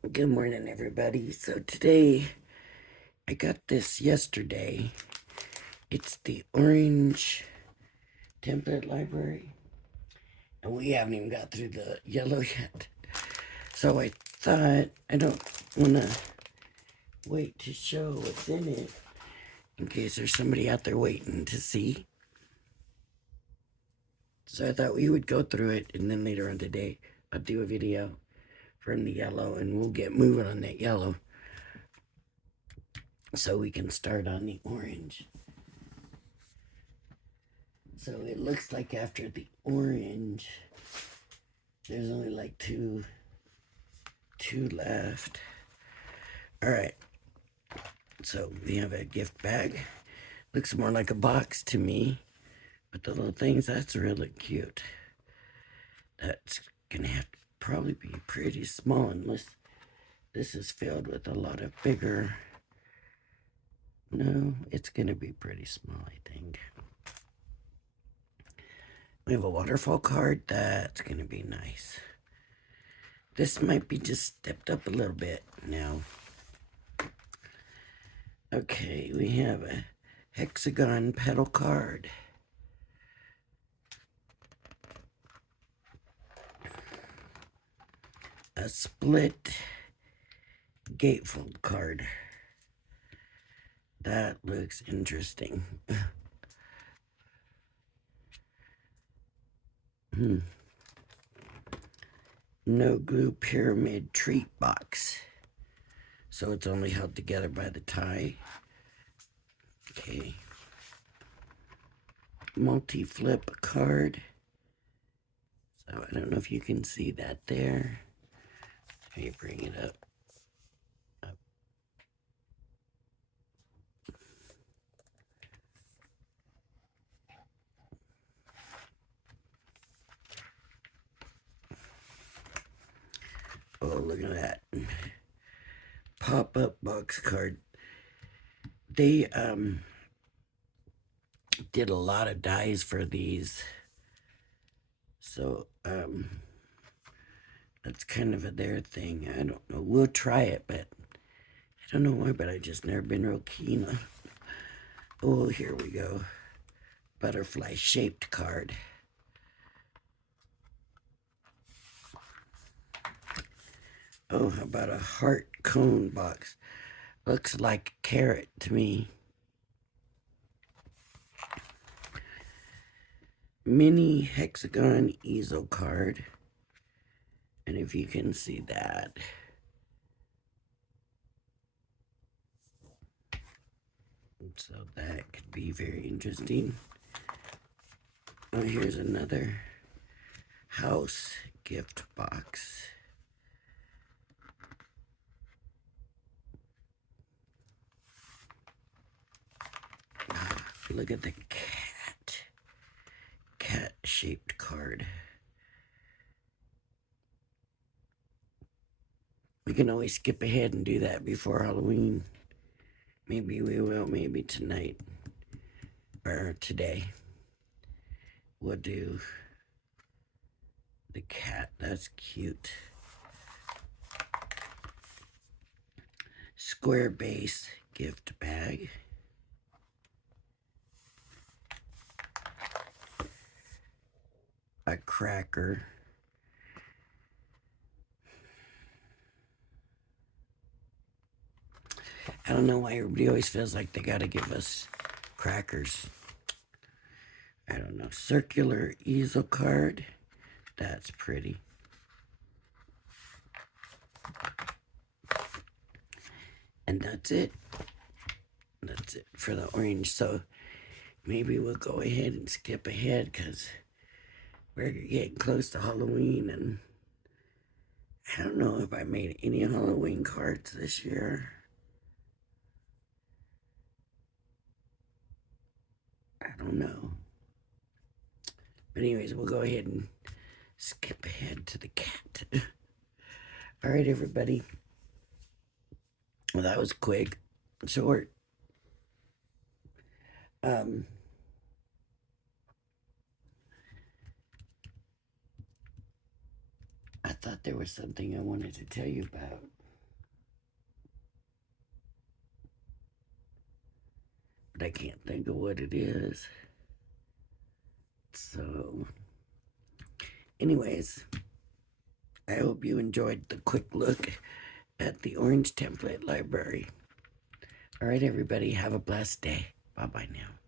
Good morning, everybody. So today, I got this yesterday. It's the orange template library, and we haven't even got through the yellow yet. So I thought I don't want to wait to show what's in it in case there's somebody out there waiting to see. So I thought we would go through it, and then later on today, I'll do a video from the yellow, and we'll get moving on that yellow so we can start on the orange. So it looks like after the orange, there's only like two left. All right. So we have a gift bag. Looks more like a box to me, but the little things, that's really cute. That's gonna have to probably be pretty small unless this is filled with a lot of bigger. No, it's gonna be pretty small, I think. We have a waterfall card. That's gonna be nice. This might be just stepped up a little bit now. Okay, we have a hexagon petal card. A split gatefold card. That looks interesting. No glue pyramid treat box. So it's only held together by the tie. Okay. Multi-flip card. So I don't know if you can see that there. Let me bring it up. Oh, look at that. Pop-up box card. They did a lot of dies for these. So that's kind of their thing. I don't know. We'll try it, but I don't know why, but I just never been real keen on. Oh, here we go. Butterfly shaped card. Oh, how about a heart cone box? Looks like a carrot to me. Mini hexagon easel card. And if you can see that. So that could be very interesting. Oh, here's another house gift box. Look at the cat shaped card. We can always skip ahead and do that before Halloween. Maybe we will, maybe tonight or today. We'll do the cat. That's cute. Square base gift bag. A cracker. I don't know why everybody always feels like they gotta give us crackers. I don't know. Circular easel card. That's pretty. And that's it. That's it for the orange. So maybe we'll go ahead and skip ahead because we're getting close to Halloween, and I don't know if I made any Halloween cards this year. I don't know. But anyways, we'll go ahead and skip ahead to the cat. All right, everybody. Well, that was quick, short. I thought there was something I wanted to tell you about. but I can't think of what it is. So, anyways, I hope you enjoyed the quick look at the Orange Template Library. All right, everybody, have a blessed day. Bye-bye now.